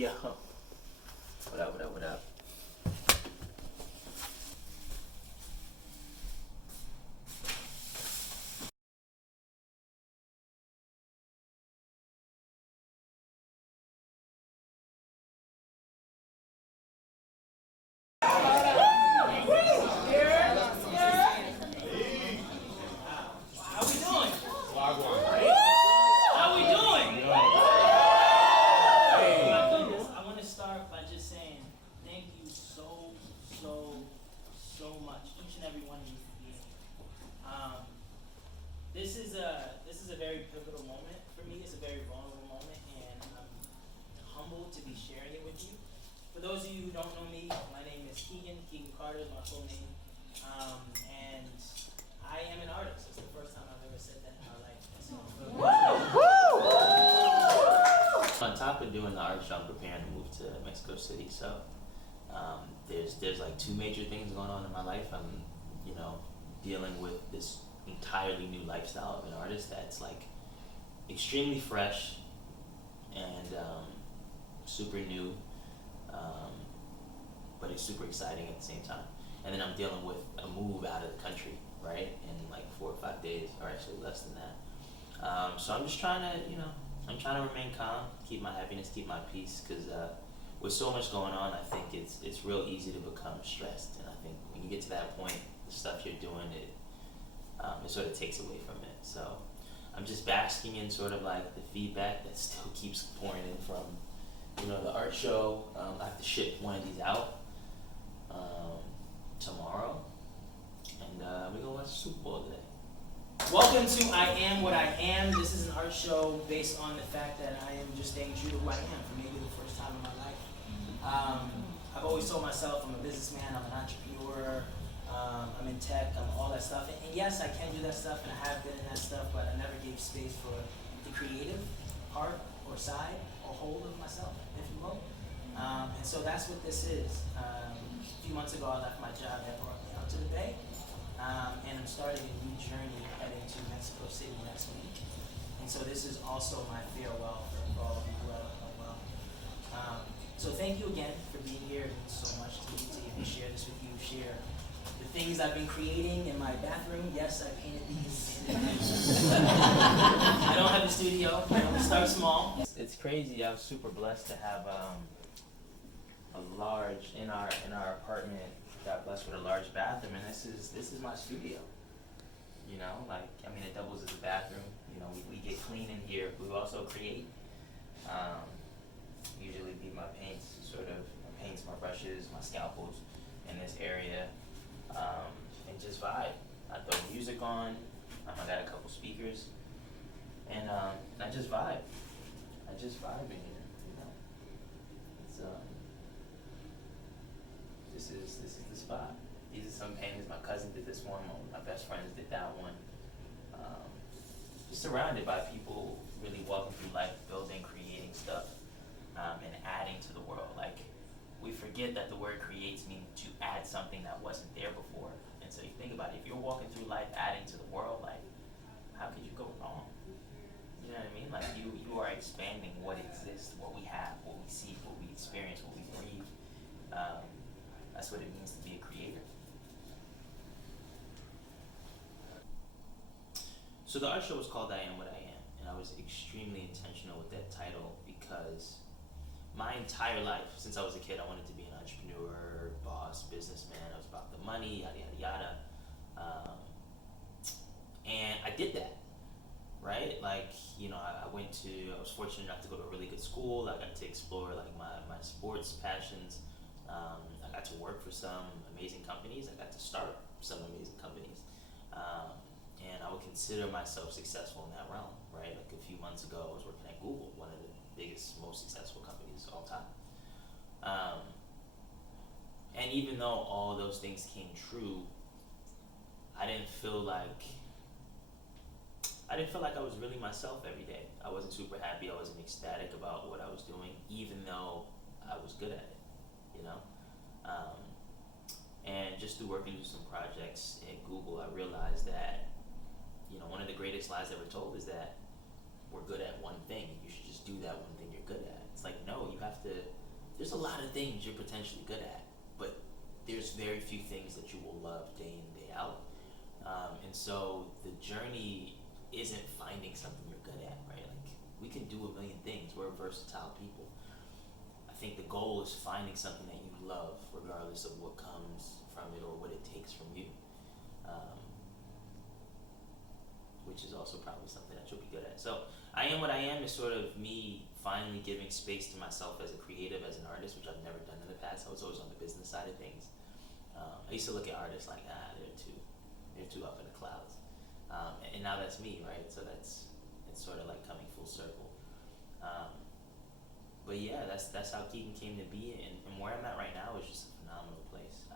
Yo, what up, what up, what up? How we doing? How we doing? My goodness, I want to start by just saying thank you so much, each and every one of you for being here. This is a very pivotal moment for me. It's a very vulnerable moment, and I'm humbled to be sharing it with you. For those of you who don't know me, my name is Keegan. Keegan Carter is my full name, and I am an artist. It's the first time I've ever said that in my life. So, On top of doing the art show, I'm preparing to move to Mexico City. So there's like two major things going on in my life. I'm, dealing with this entirely new lifestyle of an artist that's like extremely fresh and super new, but it's super exciting at the same time. And then I'm dealing with a move out of the country, right, in like 4 or 5 days, or actually less than that. So I'm just trying to, I'm trying to remain calm, keep my happiness, keep my peace, because with so much going on, I think it's real easy to become stressed. And I think when you get to that point, the stuff you're doing, it sort of takes away from it. So I'm just basking in sort of like the feedback that still keeps pouring in from, the art show. I have to ship one of these out tomorrow, and we're gonna watch the Super Bowl today. welcome to I Am What I Am. This is an art show based on the fact that I am just staying true to who I am for maybe the first time in my life. I've always told myself I'm a businessman, I'm an entrepreneur, I'm in tech, I'm all that stuff. And yes, I can do that stuff, and I have been in that stuff, but I never gave space for the creative part or side or hold of myself, if you will. And so that's what this is. A few months ago, I left my job that brought me out to the Bay, and I'm starting a new journey heading to Mexico City next week. And so this is also my farewell for all of you who I don't know well. So thank you again for being here. It means so much to me to even share this with you, share the things I've been creating in my bathroom. Yes, I painted these. I don't have a studio. We start small. It's crazy. I was super blessed to have a large in our apartment. Got blessed with a large bathroom, and this is my studio. It doubles as a bathroom. We get clean in here. But we also create. Usually leave my paints, my brushes, my scalpels in this area, and just vibe. I throw music on. I got a couple speakers, and I just vibe. I just vibe in here. It's This is the spot. These are some paintings. My cousin did this one. My best friends did that one. Just surrounded by people really walking through life, building, creating stuff, and adding to the world. Like, we forget that the word creates means to add something that wasn't there before. And so you think about it, if you're walking through life adding to the world, like, how could you go wrong? You know what I mean? Like, you are expanding what exists, what we have, what we see, what we experience, what we breathe. That's what it means to be a creator. So the art show was called I Am What I Am, and I was extremely intentional with that title because my entire life, since I was a kid, I wanted to be an entrepreneur, boss, businessman. I was about the money, yada, yada, yada. And I did that, right? Like, I was fortunate enough to go to a really good school. I got to explore like my sports passions. I got to work for some amazing companies. I got to start some amazing companies. And I would consider myself successful in that realm, right? Like a few months ago, I was working at Google, one of the biggest, most successful companies of all time. And even though all those things came true, I didn't feel like I was really myself every day. I wasn't super happy. I wasn't ecstatic about what I was doing, even though I was good at it, And just through working through some projects at Google, I realized that, one of the greatest lies ever told is that we're good at one thing. You should just do that one thing you're good at. It's like, no, you have to things you're potentially good at, but there's very few things that you will love day in, day out. And so the journey isn't finding something you're good at, right? Like, we can do a million things. We're versatile people. I think the goal is finding something that you love, regardless of what comes from it or what it takes from you. Which is also probably something that you'll be good at. So I Am What I Am is sort of me finally giving space to myself as a creative, as an artist, which I've never done in the past. I was always on the business side of things. I used to look at artists like, they're too up in the clouds. And now that's me, right? So it's sort of like coming full circle. But yeah, that's how Keegan came to be, and where I'm at right now is just a phenomenal place.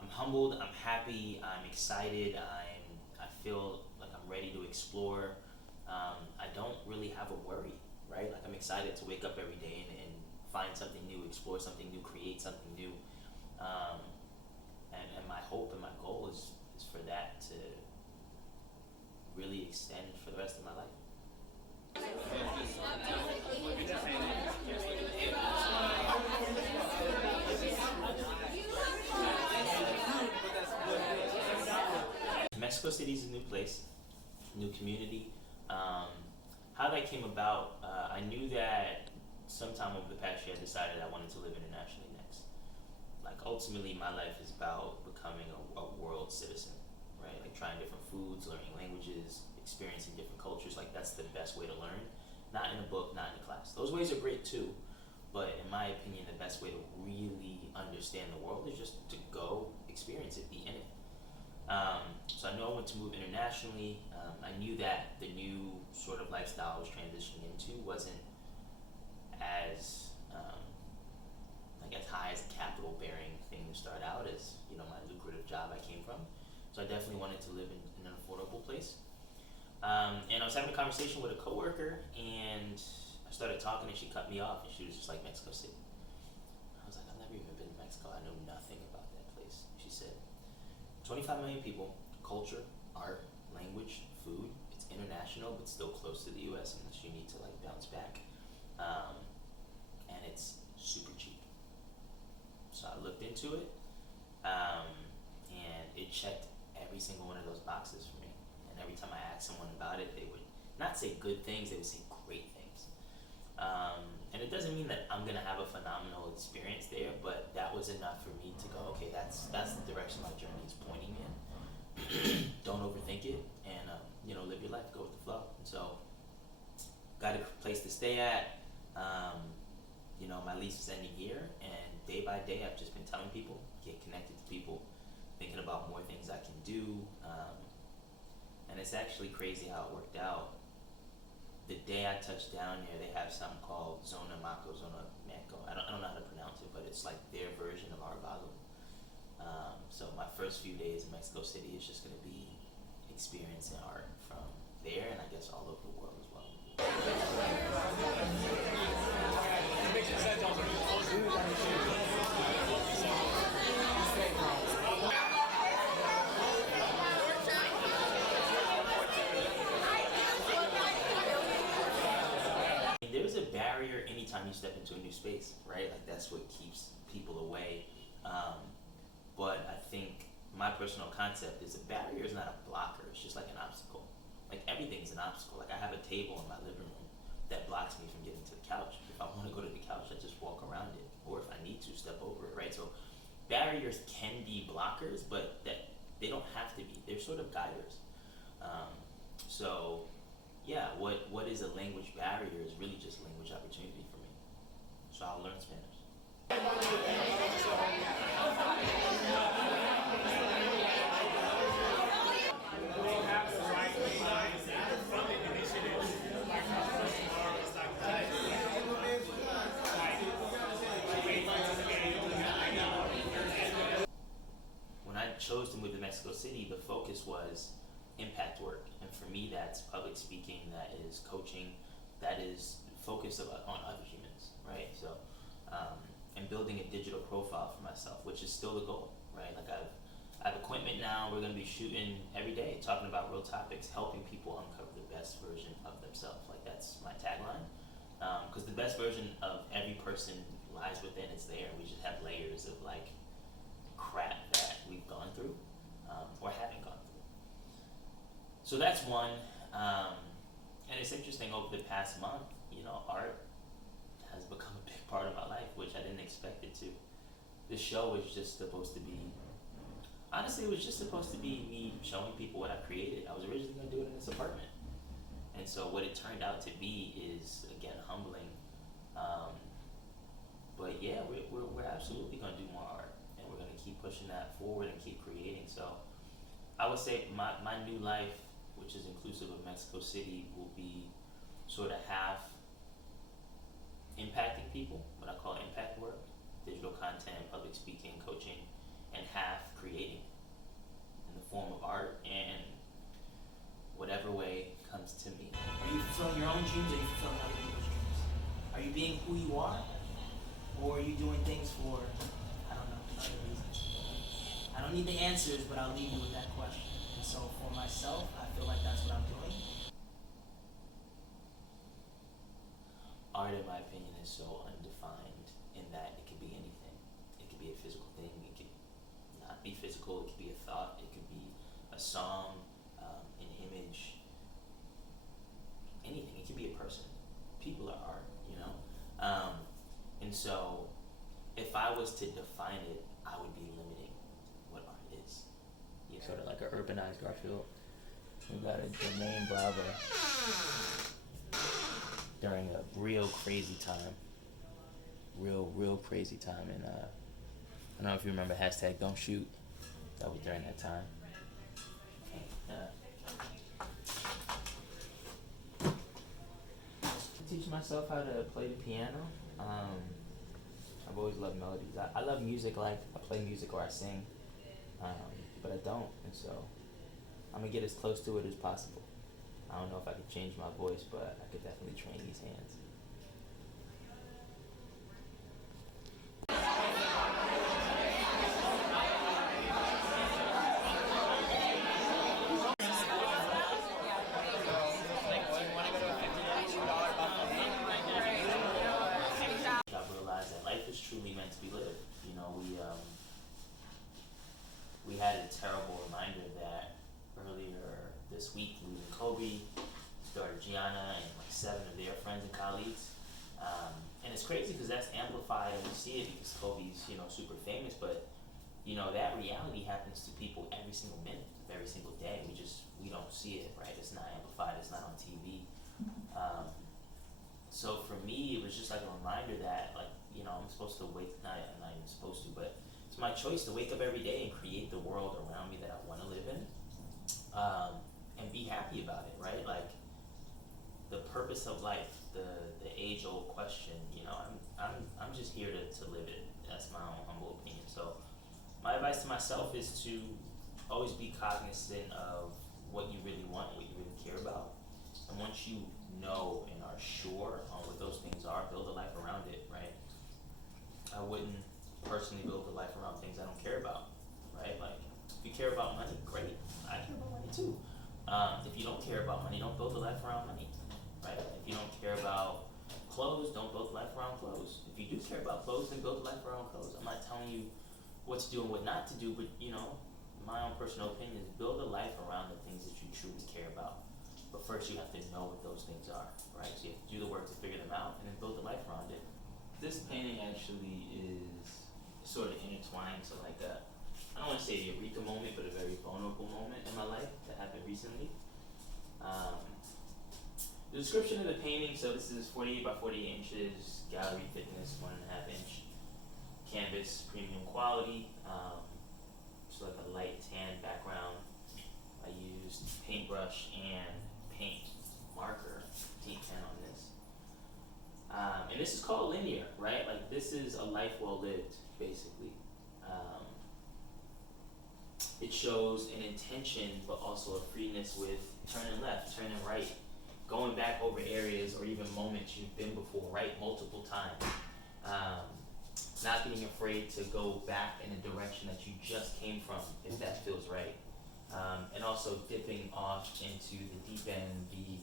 I'm humbled, I'm happy, I'm excited, I feel like I'm ready to explore. I don't really have a worry, right? Like, I'm excited to wake up every day and find something new, explore something new, create something new. And my hope and my goal is for that to really extend for the rest of my life. Mexico City is a new place, new community. How that came about, I knew that sometime over the past year I decided I wanted to live internationally next. Like, ultimately, my life is about becoming a world citizen, right? Like, trying different foods, learning languages, experiencing different cultures. Like, that's the best way to learn. Not in a book, not in a class. Those ways are great too, but in my opinion, the best way to really understand the world is just to go experience it, be in it. So I knew I wanted to move internationally. I knew that the new sort of lifestyle I was transitioning into wasn't as as high as a capital bearing thing to start out as, my lucrative job I came from. So I definitely wanted to live in an affordable place. And I was having a conversation with a coworker, and I started talking, and she cut me off, and she was just like, Mexico City. I was like, I've never even been to Mexico. I know nothing about that place. She said, 25 million people, culture, art, language, food. It's international, but still close to the U.S. unless you need to bounce back. And it's super cheap. So I looked into it, and it checked every single one of those boxes for me. And every time I asked someone about it, they would not say good things, they would say great things. And it doesn't mean that I'm gonna have a phenomenal experience there, but that was enough for me to go, okay, that's the direction my journey is pointing in. Don't overthink it, and live your life, go with the flow. And so, got a place to stay at. My lease is ending here, and day by day, I've just been telling people, get connected to people, thinking about more things I can do. And it's actually crazy how it worked out. The day I touched down here, they have something called Zona Mako, Zona Manco. I don't know how to pronounce it, but it's like their version of Arvalo. So my first few days in Mexico City is just going to be experiencing art from there, and I guess all over the world as well. There's a barrier anytime you step into a new space, right? Like, that's what keeps people away. But I think my personal concept is a barrier is not a blocker, it's just like an obstacle. Like, everything's an obstacle. Like, I have a table in my living room that blocks me from getting to the couch. If I want to go to the couch, I just walk around it. Or if I need to, step over it, right? So barriers can be blockers, but that they don't have to be. They're sort of guiders. So yeah, what is a language barrier is really just language opportunity for me. So I'll learn Spanish. When I chose to move to Mexico City, the focus was impact work, and for me, that's public speaking, that is coaching, that is focused on other humans, right? So, and building a digital profile for myself, which is still the goal, right? Like, I have equipment now. We're gonna be shooting every day, talking about real topics, helping people uncover the best version of themselves. Like, that's my tagline, because the best version of every person lies lies within, it's there. We just have layers of like crap that we've gone through, or haven't gone through. So that's one. And it's interesting over the past month, art has become a big part of my life, which I didn't expect it to. This show was just supposed to be, honestly, it was just supposed to be me showing people what I created. I was originally going to do it in this apartment. And so what it turned out to be is, again, humbling. But yeah, we're absolutely going to do more art. And we're going to keep pushing that forward and keep creating. So I would say my new life, which is inclusive of Mexico City, will be sort of half impacting people, what I call impact work, digital content, public speaking, coaching, and half creating in the form of art and whatever way comes to me. Are you fulfilling your own dreams, or are you fulfilling other people's dreams? Are you being who you are, or are you doing things for, I don't know, other reasons? I don't need the answers, but I'll leave you with that question. And so for myself, I feel like that's what I'm doing. Art, in my opinion, is so undefined in that it could be anything. It could be a physical thing, it could not be physical, it could be a thought, it could be a song, an image, anything. It could be a person. People are art, and so if I was to define it, I would be limiting what art is. Sort of like an urbanized Garfield. We got a Jermaine Bravo during a real crazy time. Real crazy time. And I don't know if you remember hashtag Don't Shoot. That was during that time. I teach myself how to play the piano. I've always loved melodies. I love music, like I play music or I sing, but I don't, and so I'm gonna get as close to it as possible. I don't know if I could change my voice, but I could definitely train these hands. I've realized that life is truly meant to be lived. We had a terrible reminder that earlier this week, losing Kobe, started Gianna and like 7 of their friends and colleagues. And it's crazy because that's amplified and we see it because Kobe's, super famous, but that reality happens to people every single minute, every single day. We don't see it, right? It's not amplified, it's not on TV. So for me, it was just like a reminder that, I'm supposed to I'm not even supposed to, but it's my choice to wake up every day and create the world around me that I want to live in, and be happy about it, right? Like the purpose of life, the age-old question. I'm just here to live it. That's my own humble opinion. So my advice to myself is to always be cognizant of what you really want, what you really care about, and once you know and are sure on what those things are, build a life around it, right? I wouldn't personally build a life around things I don't care about, right? Like, if you care about money, great. I care about money too. If you don't care about money, don't build a life around money, right? If you don't care about clothes, don't build a life around clothes. If you do care about clothes, then build a life around clothes. I'm not telling you what to do and what not to do, but my own personal opinion is build a life around the things that you truly care about. But first you have to know what those things are, right? So you have to do the work to figure them out and then build a life around it. This painting actually is sort of intertwined to like I don't want to say a eureka moment, but a very vulnerable moment in my life that happened recently. The description of the painting, so this is 48 by 48 inches, gallery thickness, 1.5 inch, canvas, premium quality, it's like a light tan background. I used paintbrush and paint marker, D10 on this. And this is called linear, right? Like this is a life well lived, basically. It shows an intention, but also a freeness with turning left, turning right, going back over areas or even moments you've been before, right? Multiple times. Not being afraid to go back in a direction that you just came from, if that feels right. And also dipping off into the deep end, the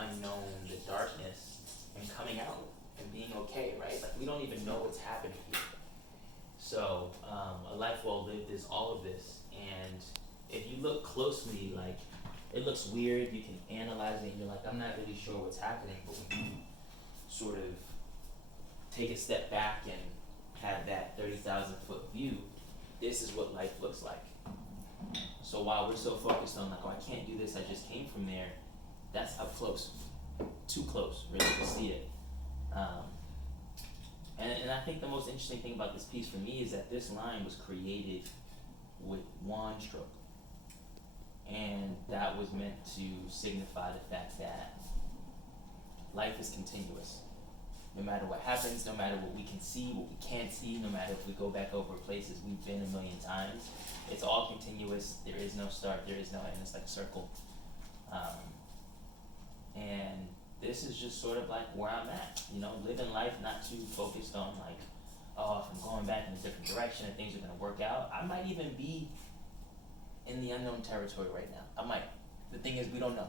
unknown, the darkness, and coming out and being okay, right? Like we don't even know what's happening here. So a life well lived is all of this, and if you look closely, like it looks weird. You can analyze it, and you're like, I'm not really sure what's happening. But when you sort of take a step back and have that 30,000-foot view, this is what life looks like. So while we're so focused on like, oh, I can't do this, I just came from there, that's up close, too close, really, to see it. And I think the most interesting thing about this piece for me is that this line was created with one stroke. And that was meant to signify the fact that life is continuous. No matter what happens, no matter what we can see, what we can't see, no matter if we go back over places we've been a million times, it's all continuous. There is no start, there is no end. It's like a circle. And this is just sort of like where I'm at, you know, living life not too focused on like, oh, if I'm going back in a different direction and things are gonna work out. I might even be in the unknown territory right now. I might. The thing is, we don't know.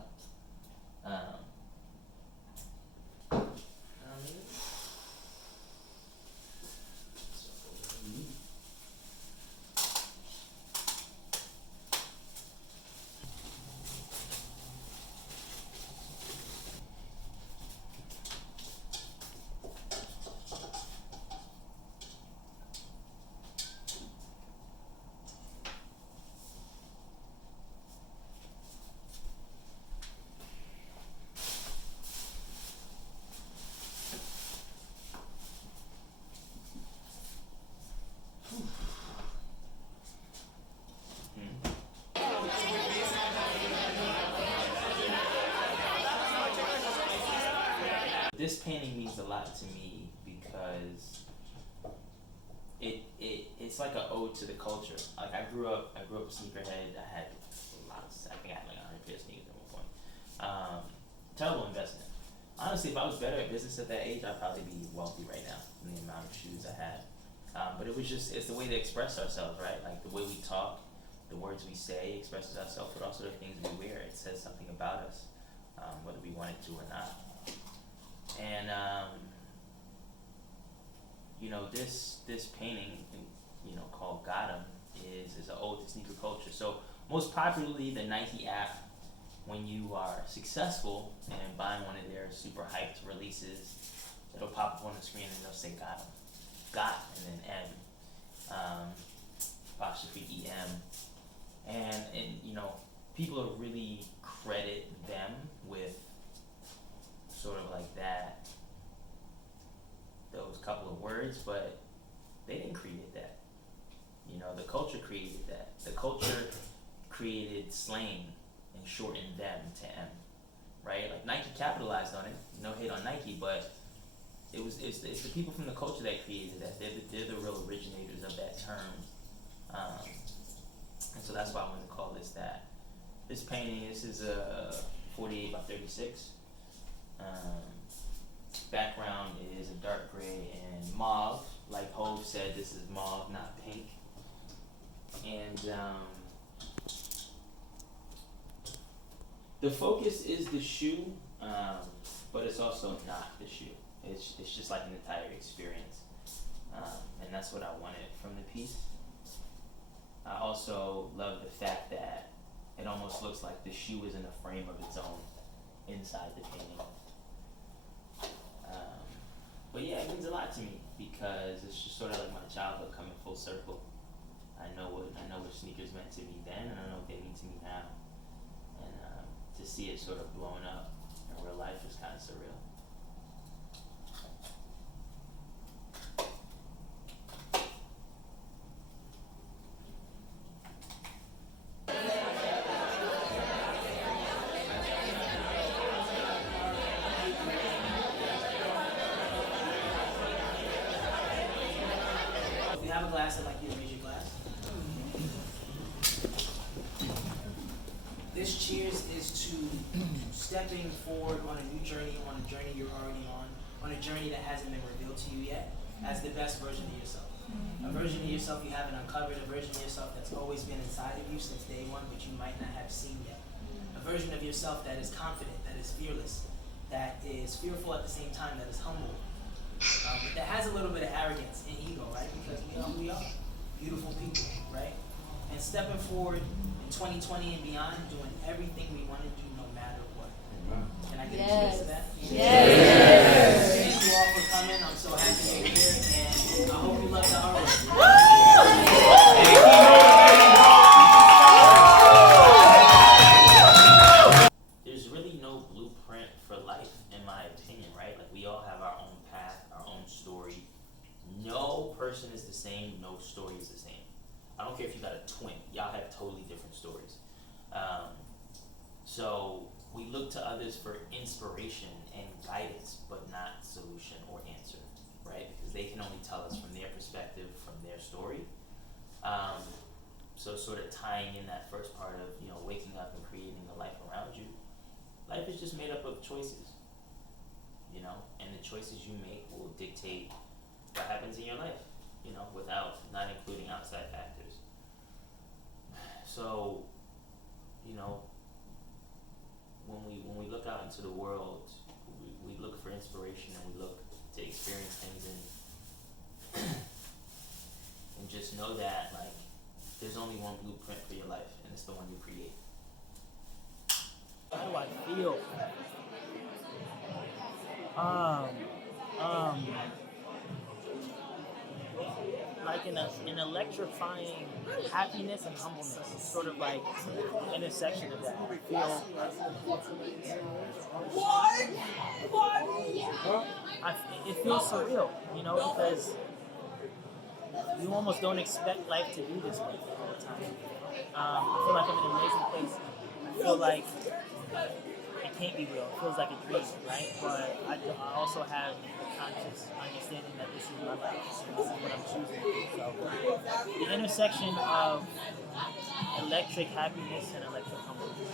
This painting means a lot to me because it's like an ode to the culture. Like I grew up a sneakerhead. I had lots. I think I had like 100 pair of sneakers at one point. Terrible investment. Honestly, if I was better at business at that age, I'd probably be wealthy right now from the amount of shoes I had. But it's the way to express ourselves, right? Like the way we talk, the words we say expresses ourselves, but also the things we wear. It says something about us, whether we want it to or not. And you know, this painting, you know, called Got 'Em is an ode to sneaker culture. So most popularly, the Nike app, when you are successful and buying one of their super hyped releases, it'll pop up on the screen and they'll say Got 'Em, got and then M, apostrophe EM, and you know, people really credit them with sort of like that, those couple of words, but they didn't create that. You know, the culture created that. The culture created slang and shortened them to M, right? Like Nike capitalized on it. No hate on Nike, but it's the people from the culture that created that. They're the real originators of that term, and so that's why I wanted to call this that. This painting, this is a 48 by 36. Background is a dark gray and mauve. Like Hove said, this is mauve, not pink. And the focus is the shoe, but it's also not the shoe. It's just like an entire experience, and that's what I wanted from the piece. I also love the fact that it almost looks like the shoe is in a frame of its own inside the painting. But yeah, it means a lot to me because it's just sort of like my childhood coming full circle. I know what sneakers meant to me then, and I know what they mean to me now. And to see it sort of blown up in real life is kind of surreal. Have a glass, I'd like you to raise your glass. This cheers is to stepping forward on a new journey, on a journey you're already on a journey that hasn't been revealed to you yet, as the best version of yourself. A version of yourself you haven't uncovered, a version of yourself that's always been inside of you since day one, but you might not have seen yet. A version of yourself that is confident, that is fearless, that is fearful at the same time, that is humble, stepping forward in 2020 and beyond, doing everything we want to do no matter what. Can I get a chance to that? Yes. Thank you all for coming. I'm so happy you're here, and I hope you love the art. There's really no blueprint for life, in my opinion, right? Like, we all have our own path, our own story. No person is the same, no story is the same. I don't care if you got a twin, y'all have totally different stories. So we look to others for inspiration and guidance, but not solution or answer, right? Because they can only tell us from their perspective, from their story. So sort of tying in that first part of, waking up and creating the life around you. Life is just made up of choices, and the choices you make will dictate what happens in your life, without not including outside factors. So, when we look out into the world, we look for inspiration, and we look to experience things, and just know that, like, there's only one blueprint for your life, and it's the one you create. How do I feel? Like an electrifying happiness and humbleness. It's sort of like an intersection of that. I feel. It feels surreal, because you almost don't expect life to be this way all the time. I feel like I'm in an amazing place. I feel like it can't be real. It feels like a dream, right? But I also have the conscious understanding that this is my life, and this is what I'm choosing. So the intersection of electric happiness and electric humbleness.